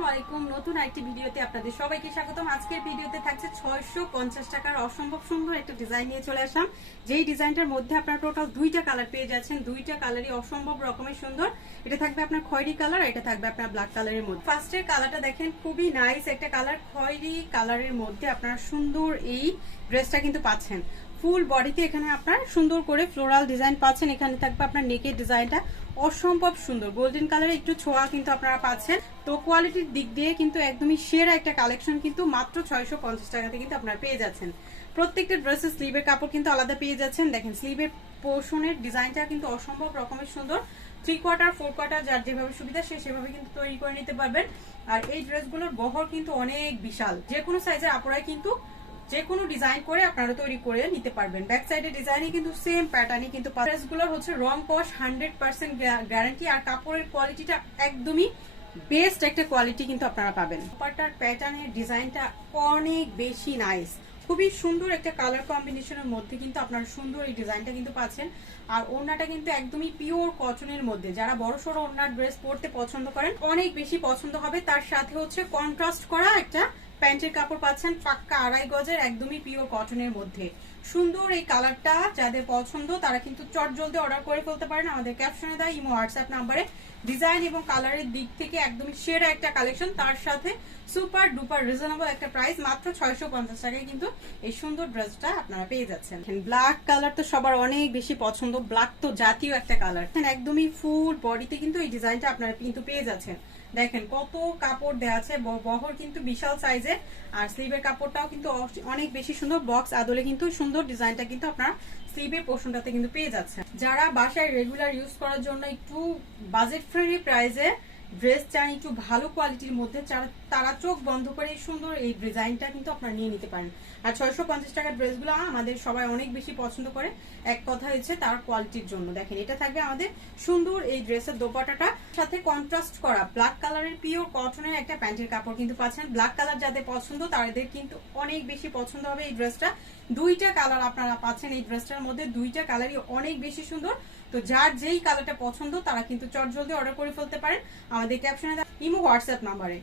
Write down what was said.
আসসালামু আলাইকুম। নতুন একটি ভিডিওতে আপনাদের সবাইকে স্বাগতম। আজকের ভিডিওতে থাকছে ছয়শো পঞ্চাশ টাকার অসম্ভব সুন্দর একটা ডিজাইন নিয়ে চলে আসলাম। যেই ডিজাইনটার মধ্যে আপনারা টোটাল দুইটা কালার পেয়ে যাচ্ছেন, দুইটা কালারই অসম্ভব রকমের সুন্দর। এটা থাকবে আপনার খয়েরি কালার, এটা থাকবে আপনার ব্ল্যাক কালারের মধ্যে। ফার্স্টের কালারটা দেখেন, খুবই নাইস একটা কালার। খয়েরি কালারের মধ্যে আপনারা সুন্দর এই ড্রেসটা কিন্তু পাচ্ছেন। ফুল বডিতে এখানে আপনার সুন্দর করে ফ্লোরাল ডিজাইন পাচ্ছেন। এখানে থাকবে আপনার নেকের ডিজাইনটা। অসম্ভব সুন্দর। গোল্ডেন কালারে একটু ছোঁয়া কিন্তু আপনারা পাচ্ছেন। তো কোয়ালিটির দিক দিয়ে কিন্তু একদমই সেরা একটা কালেকশন কিন্তু মাত্র ছয়শো পঞ্চাশ টাকাতে কিন্তু আপনারা পেয়ে যাচ্ছেন। প্রত্যেকটা ড্রেসের স্লিভের কাপড় কিন্তু আলাদা পেয়ে যাচ্ছেন। দেখেন স্লিভের পোর্শনের ডিজাইনটা কিন্তু অসম্ভব রকমের সুন্দর। থ্রি কোয়ার্টার ফোর কোয়ার্টার যার যেভাবে সুবিধা সে সেভাবে কিন্তু তৈরি করে নিতে পারবেন। আর এই ড্রেসগুলোর বহর কিন্তু অনেক বিশাল। যে কোনো সাইজের আপুরাই কিন্তু যে কোনো ডিজাইন করে আপনারা তৈরি করে নিতে পারবেন। ব্যাক সাইডের ডিজাইনই কিন্তু সেম প্যাটার্নই কিন্তু ড্রেসগুলোর হচ্ছে রং কস হান্ড্রেড পার্সেন্ট গ্যারান্টি আর কাপড়ের কোয়ালিটিটা একদমই বেস্ট একটা কোয়ালিটি কিন্তু আপনারা পাবেন। দুপাট্টার প্যাটার্নের ডিজাইনটা অনেক বেশি নাইস খুবই সুন্দর একটা কালার কম্বিনেশনের মধ্যে কিন্তু আপনারা সুন্দর এই ডিজাইনটা কিন্তু পাচ্ছেন। আর ওড়নাটা কিন্তু একদমই পিওর কটনের মধ্যে। যারা বড় সড়ো ওড়নার ড্রেস পরতে পছন্দ করেন, অনেক বেশি পছন্দ হবে। তার সাথে হচ্ছে কন্ট্রাস্ট করা একটা প্যান্টের কাপড় পাচ্ছেন পাক্কা আড়াই গজের একদমই পিওর কটনের মধ্যে। সুন্দর এই কালারটা যাদের পছন্দ, তারা কিন্তু চট জলদি অর্ডার করে ফেলতে পারেন। আমাদের ক্যাপশনে দেয় ইমো হোয়াটসঅ্যাপ নাম্বারে ডিজাইন এবং কালারের দিক থেকে একদমই সেরা একটা কালেকশন তার সাথে সুপার ডুপার রিজনেবল একটা প্রাইস মাত্র ছয়শো পঞ্চাশ টাকায় কিন্তু এই সুন্দর ড্রেসটা আপনারা পেয়ে যাচ্ছেন। ব্ল্যাক কালার তো সবার অনেক বেশি পছন্দ। ব্ল্যাক তো জাতীয় একটা কালার একদমই ফুল বডিতে কিন্তু এই ডিজাইনটা আপনারা কিন্তু পেয়ে যাচ্ছেন। দেখেন, কত কাপড় দেওয়া আছে বহর কিন্তু বিশাল সাইজের আর স্লিভের কাপড়টাও কিন্তু অনেক বেশি সুন্দর বক্স আদলে কিন্তু সুন্দর ডিজাইনটা কিন্তু আপনারা স্লিভের পোর্শনটাতে কিন্তু পেয়ে যাচ্ছে যারা বাসায় রেগুলার ইউজ করার জন্য একটু বাজেট ফ্রেন্ডলি প্রাইসে ড্রেস চান একটু ভালো কোয়ালিটির মধ্যে তারা চোখ বন্ধ করে এই সুন্দর এই ডিজাইনটা কিন্তু আপনারা নিয়ে নিতে পারেন। আর ছয়শো পঞ্চাশ টাকার ড্রেসগুলো আমাদের সবাই অনেক বেশি পছন্দ করে। এক কথা হচ্ছে তার কোয়ালিটির জন্য। দেখেন, এটা থাকবে আমাদের সুন্দর এই ড্রেসের দোপাটাটা সাথে কন্ট্রাস্ট করা ব্ল্যাক কালারের পিওর কটনের একটা প্যান্টের কাপড় কিন্তু পাচ্ছেন। ব্ল্যাক কালার যাদের পছন্দ, তাদের কিন্তু অনেক বেশি পছন্দ হবে এই ড্রেসটা দুইটা কালার আপনারা পাচ্ছেন এই ড্রেসটার মধ্যে। দুইটা কালারই অনেক বেশি সুন্দর। তো যার যেই কালারটা পছন্দ, তারা কিন্তু চট জলদি অর্ডার করে ফেলতে পারেন। আমাদের ক্যাপশনে ইমো হোয়াটসঅ্যাপ নাম্বারে